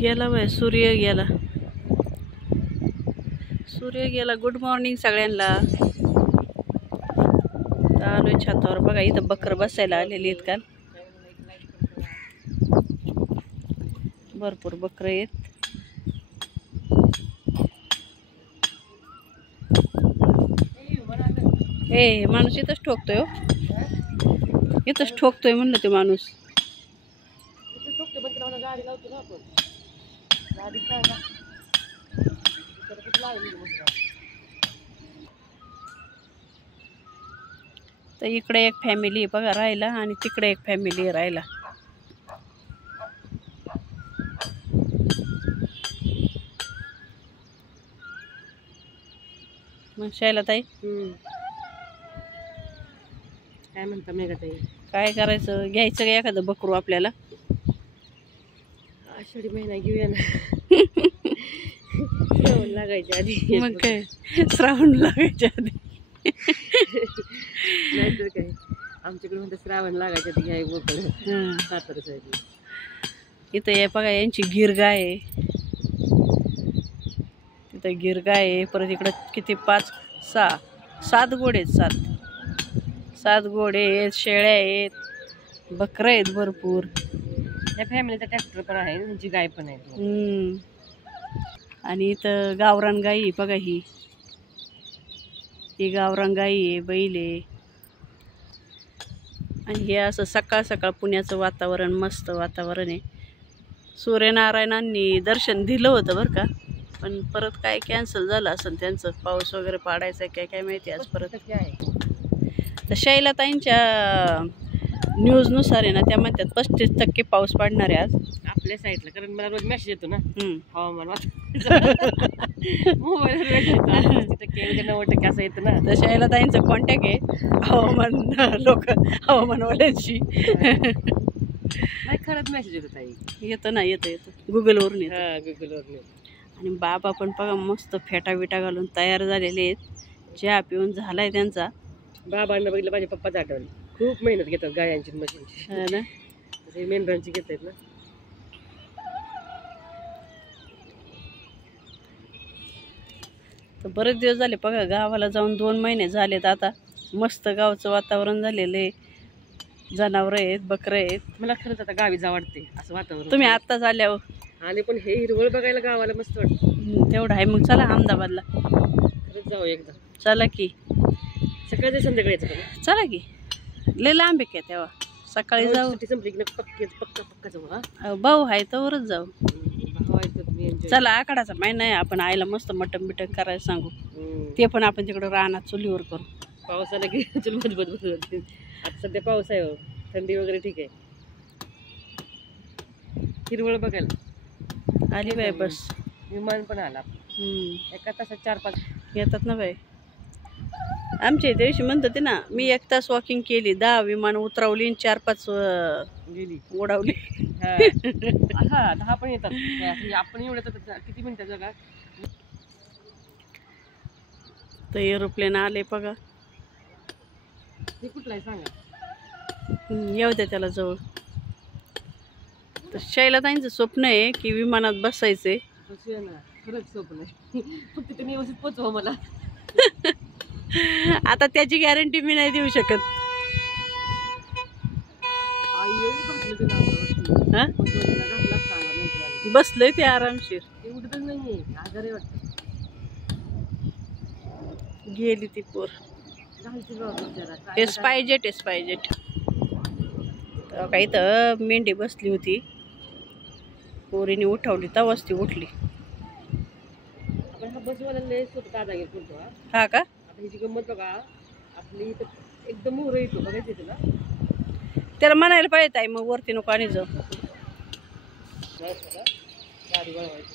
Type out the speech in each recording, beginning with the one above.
गेला बाय, सूर्य गेला, सूर्य गेला. गुड मॉर्निंग सगळ्यांना. आलोय छतावर. बघा इथं बकर बसायला आलेली आहेत काल. भरपूर बकर आहेत. ए माणूस इथंच ठोकतोय, इथंच ठोकतोय म्हणलं ते माणूस. तर इकडे एक फॅमिली आहे बघा राहायला, आणि तिकडे एक फॅमिली आहे राहायला. मग शायला ताई काय म्हणता मेघा ताई? काय करायचं, घ्यायचं का एखादं बकरू आपल्याला? आषाढी महिना घेऊया ना. श्रावण लागायच्या आधी. मग काय, श्रावण लागायच्या आधी. नाहीतर काय, आमच्याकडे म्हणतात श्रावण लागायच्या आधी घ्याय बोकड. सातारा साईड इथं हे बघा यांची गिर गाय आहे. तिथं गिर गाय आहे. परत इकडं किती 5-6-7 घोडे आहेत. 7 घोडे आहेत, शेळ्या आहेत, बकरं आहेत भरपूर. त्या फॅमिलीचा ट्रॅक्टर पण आहे, त्यांची गाय पण आहे. आणि इथं गावरान गाई आहे बघा. ही गावरान गाई आहे, बैल आहे. आणि हे असं सकाळ सकाळ पुण्याचं वातावरण, मस्त वातावरण आहे. सूर्यनारायणांनी दर्शन दिलं होतं बरं का, पण परत काय कॅन्सल झालं असेल त्यांचं. पाऊस वगैरे पाडायचा आहे काय माहिती आज परत. तर शैलाताईंच्या न्यूजनुसार आहे ना, त्या म्हणतात 35% पाऊस पडणार आहे आज आपल्या साईडला. कारण मला रोज मेसेज येतो ना हवामान मोबाईलवर 90% असं येतं ना. तर शैलाताईंचा कॉन्टॅक्ट आहे हवामानवाल्यांशी. नाही खरंच मेसेज येतो ताई. येतं ना, येतं गुगलवरून येतं. हां गुगलवरून. आणि बाबा पण बघा मस्त फेटा बिटा घालून तयार झालेले आहेत. चहा पिऊन झालाय त्यांचा. बाबांना बघितलं माझ्या पप्पाच आठवलं. खूप मेहनत घेतात गायांची मशीनची ना, मेंढरांची घेत आहेत ना. तर बरेच दिवस झाले बघा गावाला जाऊन, 2 महिने झालेत आता. मस्त गावचं वातावरण झालेलं आहे. जनावरं आहेत, बकरं आहेत. मला खरंच आता गावी जा वाटते असं वातावरण. तुम्ही आत्ताच आल्यावर आणि पण हे हिरवळ बघायला गावाला मस्त वाटतं. तेवढं आहे. मग चला अहमदाबादला. खरंच जाऊ एकदा. चला की सकाळचं संध्याकाळी चला की. लय लांब आहे का तेव्हा? सकाळी जाऊ. संपली की पक्का जाऊ. भाऊ आहे तरच जाऊ. चला आखाडाचा महिना आहे, आपण आईला मस्त मटण बिटन करायला सांगू. ते पण आपण तिकडं रानात चुलीवर करू. पाऊस आला की चुल मजबूत. आता सध्या पाऊस आहे, थंडी वगैरे ठीक आहे. हिरवळ बघायला आली बाई बस. विमान पण आला. एका तासात 4-5 येतात ना बाई. आमच्या दिवशी म्हणतात ते ना, मी 1 तास वॉकिंग केली, 10 विमान उतरवली, 4-5 गेली उडवली. हा 10 पण येतात. आपण एवढं किती मिनिटाचं का. तर एरोप्लेन आले बघा. हे कुठलं आहे सांगा. येऊ द्या त्याला जवळ. तर शैलाताईंचं स्वप्न आहे की विमानात बसायचे. खरंच स्वप्न आहे. फक्त ते व्यवस्थित पोचवा मला. आता त्याची गॅरंटी मी नाही देऊ शकत. बसलंय ते आरामशीर. ते उठतच नाहीये, आजारी वाटतं. गेली ती पोर. स्पायजेट. तर इथं मेंढी बसली होती, पोरीने उठवली तेव्हाच ती उठली. आपण हा बसवायला लय दादागिरी करतो. हा का? आता हिची गंमत बघा. आपली इथं एकदम मोहर येतो बघायचं तुला. त्याला म्हणायला पाहिजे आहे मग वरती नको आणि जाऊ. गाडी वळवायची.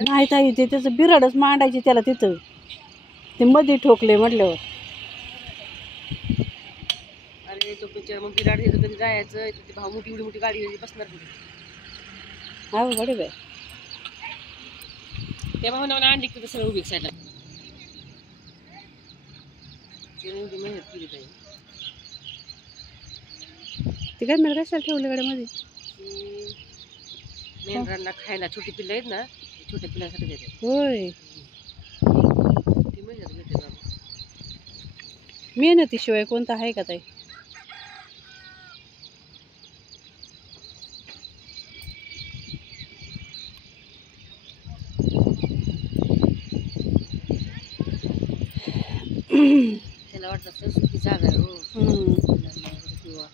नाही ताई, ते त्याचं बिराडच मांडायचे त्याला तिथं. ते मध्ये ठोकले म्हटल्यावर. अरे तो पिक्चर मग बिराड घेतो कधी जायचं. भाऊ मोठी एवढी मोठी गाडी बसणार. हा बडे बाय. त्या भावनावर आणली की सगळं उभी साईडला मेहनत केली ताई. ती काय मला कशाला ठेवली गाड्यामध्ये? मेंढरांना खायला छोटी पिल्लं आहेत ना, छोट्या पिल्लांसाठी देतात. होय, ती मेहनत घेते बाबा. मेहनतीशिवाय कोणता आहे का ताई? त्याला वाटत असतं सुखी जागा आहे हो, किंवा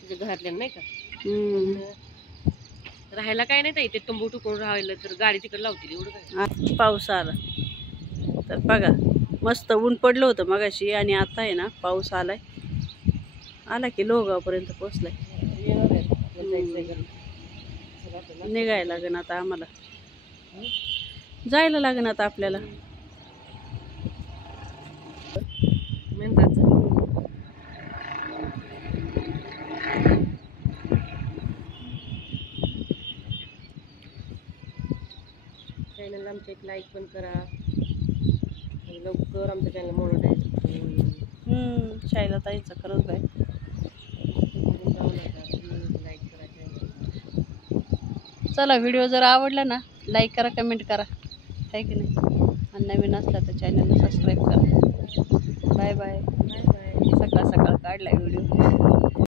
तुझ्या घरातल्या नाही का राहायला काय नाही ताई, ते तंबू टुकून राहायला तर गाडी तिकडे लावतील एवढं काय. पाऊस आला तर बघा, मस्त ऊन पडलं होतं मगाशी आणि आता आहे ना पाऊस आलाय. आला की लोहगावपर्यंत पोचलाय. निघायला लागेल आता आम्हाला, जायला लागेल आता आपल्याला. चॅनलला आमचं एक लाईक पण करा, लवकर आमचं चॅनल मोनोटाईज होईल. शायला ताईचं खरंच बाय. लाईक करा चॅनल. चला, व्हिडिओ जर आवडला ना लाईक करा, कमेंट करा, आहे की नाही. आणि नवीन असला तर चॅनलला सबस्क्राईब करा. Bye bye. Bye bye. सकाळ सकाळ काढला व्हिडिओ.